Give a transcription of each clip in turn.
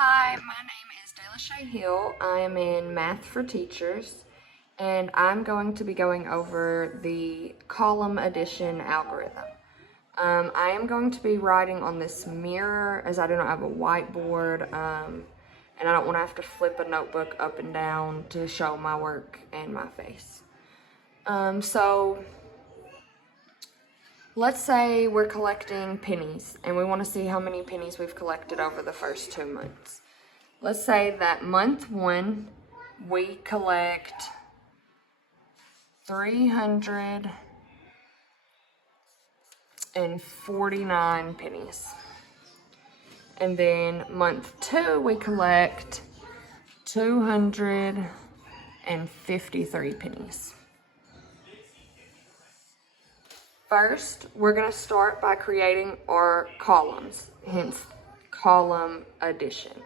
Hi, my name is Delashay Hill. I am in Math for Teachers, and I'm going to be going over the column addition algorithm. I am going to be writing on this mirror as I do not have a whiteboard, and I don't want to have to flip a notebook up and down to show my work and my face. So let's say we're collecting pennies, and we want to see how many pennies we've collected over the first 2 months. Let's say that month 1, we collect 349 pennies. And then month 2, we collect 253 pennies. First, we're going to start by creating our columns, hence column addition.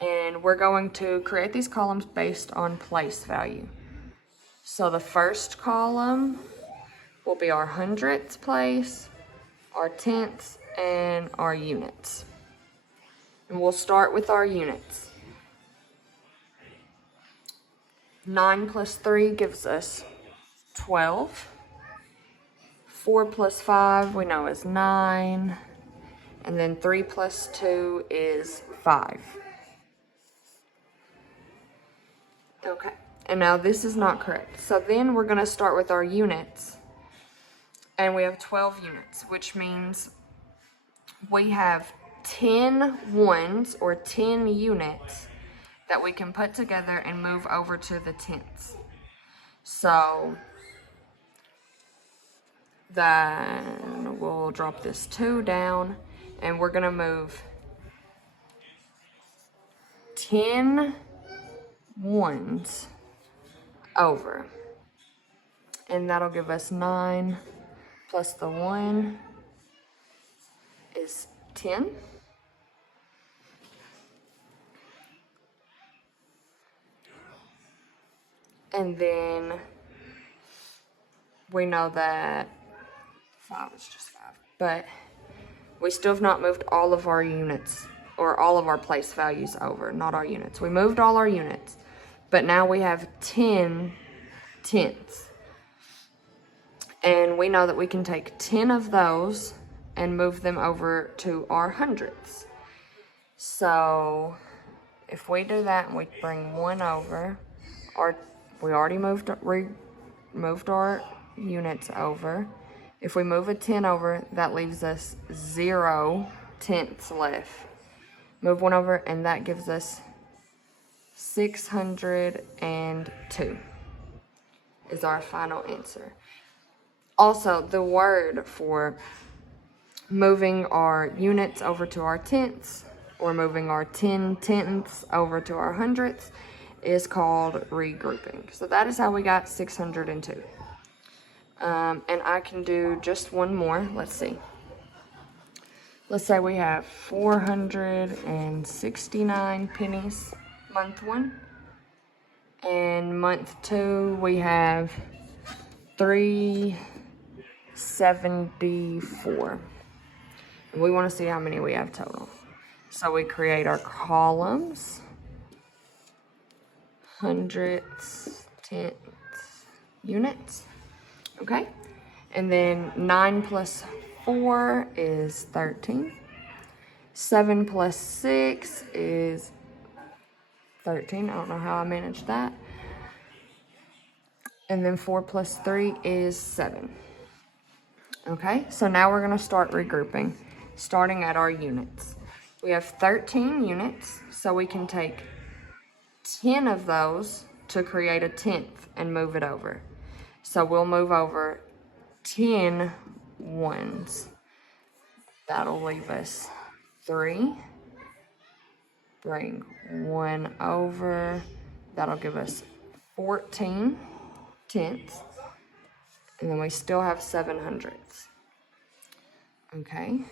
And we're going to create these columns based on place value. So the first column will be our hundredths place, our tenths, and our units. And we'll start with our units. 9 plus 3 gives us 12. 4 plus 5 we know is 9. And then 3 plus 2 is 5. Okay, and now this is not correct. So then we're going to start with our units. And we have 12 units, which means we have 10 ones or 10 units that we can put together and move over to the tenths. So then we'll drop this 2 down, and we're going to move 10 ones over, and that'll give us 9 plus the 1 is 10. And then we know that 5 is just 5, but we still have not moved all of our units or all of our place values over, not our units. We moved all our units, but now we have 10 tenths. And we know that we can take 10 of those and move them over to our hundredths. So if we do that and we bring 1 over, we already moved our units over. If we move a 10 over, that leaves us 0 tenths left. Move 1 over, and that gives us 602 is our final answer. Also, the word for moving our units over to our tenths or moving our 10 tenths over to our hundredths is called regrouping. So that is how we got 602. And I can do just one more. Let's see. Let's say we have 469 pennies month 1. And month 2, we have 374. And we want to see how many we have total. So we create our columns, hundredths, tenths, units. Okay? And then 9 plus 4 is 13. 7 plus 6 is 13. I don't know how I managed that. And then 4 plus 3 is 7. Okay, so now we're going to start regrouping, starting at our units. We have 13 units, so we can take 10 of those to create a tenth and move it over. So we'll move over 10 ones. That'll leave us 3. Bring 1 over. That'll give us 14 tenths. And then we still have 7 hundredths. Okay.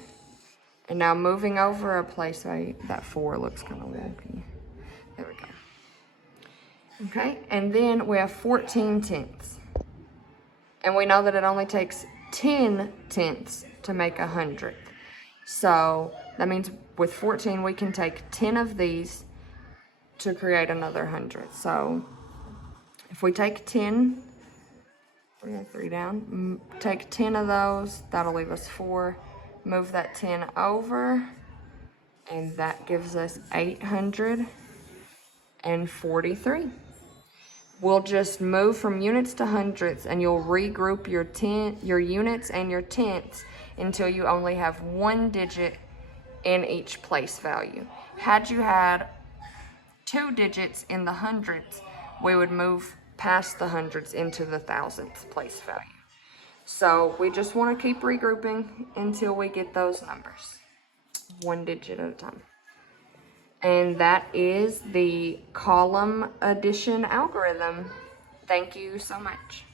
And now moving over a place value, that 4 looks kind of wonky. There we go. Okay, and then we have 14 tenths. And we know that it only takes 10 tenths to make a hundredth. So That means with 14, we can take 10 of these to create another 100. So if we take 10, we're gonna 3 down, take 10 of those, that'll leave us 4. Move that 10 over, and that gives us 843. We'll just move from units to hundredths, and you'll regroup your units and your tenths until you only have one digit in each place value. Had you had 2 digits in the hundredths, we would move past the hundreds into the thousandths place value. So we just want to keep regrouping until we get those numbers, one digit at a time. And that is the column addition algorithm. Thank you so much.